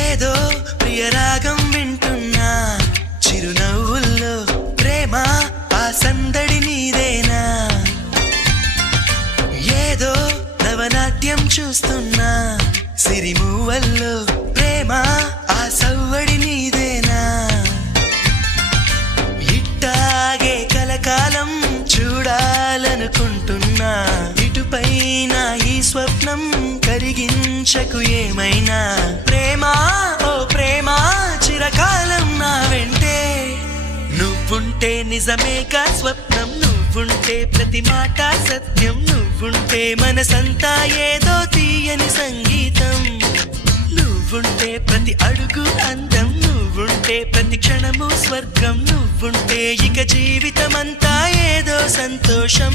ఏదో ప్రియరాగం వింటున్నా చిరునవ్వుల్లో ప్రేమ ఆ సందడి నీదేనా ఏదో నవనాట్యం చూస్తున్నా సిరిమూవల్లో ప్రేమ ఆ సవ్వడి నీదేనా ఇట్టాగే కలకాలం చూడాలనుకుంటున్నా ఇటుపైన ఈ స్వప్నం కరిగించకు ఏమైనా ప్రేమ ఓ ప్రేమ చిరకాలం నా వెంటే నువ్వుంటే నిజమేగా స్వప్నం నువ్వుంటే ప్రతి మాట సత్యం నువ్వుంటే మనసంతా ఏదో తీయని సంగీతం నువ్వుంటే ప్రతి అడుగు అందం నువ్వుంటే ప్రతి క్షణము స్వర్గం నువ్వుంటే ఇక జీవితమంతా ఏదో సంతోషం